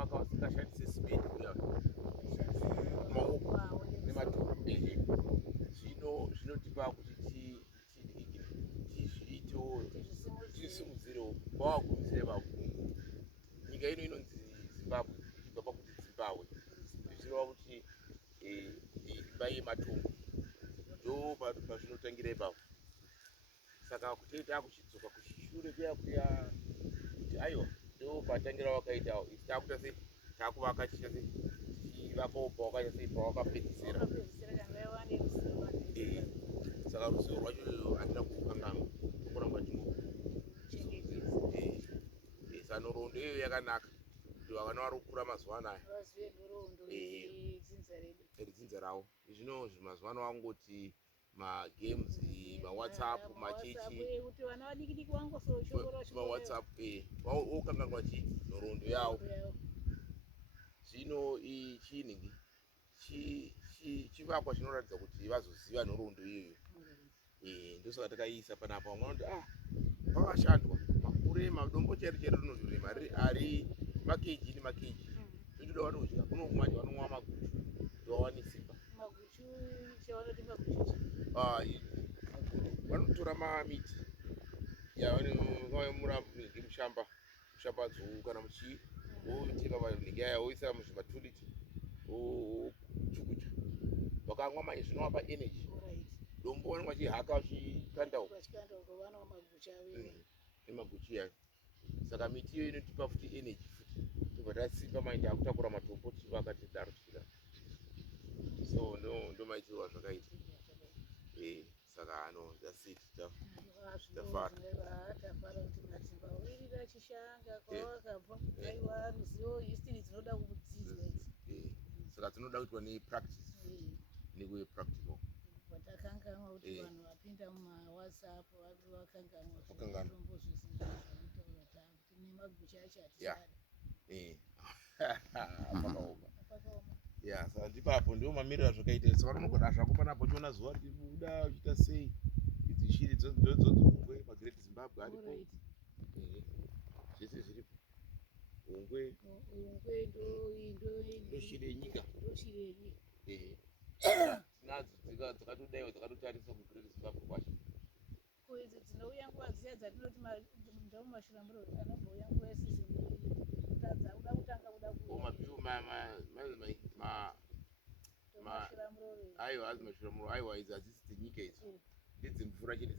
kuvaka vasingashandise simeni kuya maoko nematombo. Zvinotipa kuti tizviitewo tisimudzirewo vawagumisire vafungu. Nyika ino inonzi Zimbabwe ichibva pakuti Zimbabwe zvichireva kuti imba yematombo ndo pazvinotangira ipapo. Saka kuti takuchidzoka kushure kuya kuti aiwa ndo patangira wakaita isi takuita sei takuvaka chiita sei tichivakawo pawakaita sei pawakapedzisira. Saka ruzivo rwacho handina kukanganwa kuramba saka nhoroondo iyoyo yakanaka kuti vana vari kukura mazuva anaya ridzinza ravo. Zvino mazuva ano vangoti magames mawhatsapp machechi mawhatsapp vokanganwa nhoroondo yavo. Zvino chiinhingi chivakwa chinoratidza kuti vazoziva nhoroondo iyoyo. Ndosaka takaiisa panapa. Vamwe vanoti pakashandwa makure madombo chairo rinozorema ari makeji nemakeji zvotoda vanodya kuno kumanje vanomwa maguchu kuti vawane simba. Vanotora mamiti yavanenge mushamba nzou kana muchii votenga manhenge aya voisa muzvimatuliti vochukucha vakamwa manje zvinovapa energy. Dombo vanenge vachihaka vachikandauka nemaguchu yayo. Saka miti iyo inotipa futi energy futi tobva tasimba manje takutakura matombo tichivaka tidaro tichidaro. So ndo maitirwo azvakaita. Saka ano that's it. Tafara saka tinoda kuitwa nepractice nekuve practical. Vatakanganwa kuti vanhu vapinda mumawhatsapp vakanganwa mitombo zvisingaitaura kuti nemaguchu acho hatisadi. Saka ndipapo ndio mamiriro azvakaita. Saka unogona zvako panapo uchiona zuva richibuda uchiita sei idzi shiri dzodzongwe magreat Zimbabwe aripo zvese zviripo. Ungwe ndoshiri yenyika tinadzo dzakatodaiwa dzakatotariswa kugreat Zimbabwe kwacho. Idzi dzinouya nguva dziya dzatinoti ndamumashuramburo anombouya nguva yesizini kutadza kuda kutanga kuda aiwa idzi hadzisi dzenyika idzi ndedzemvura chete.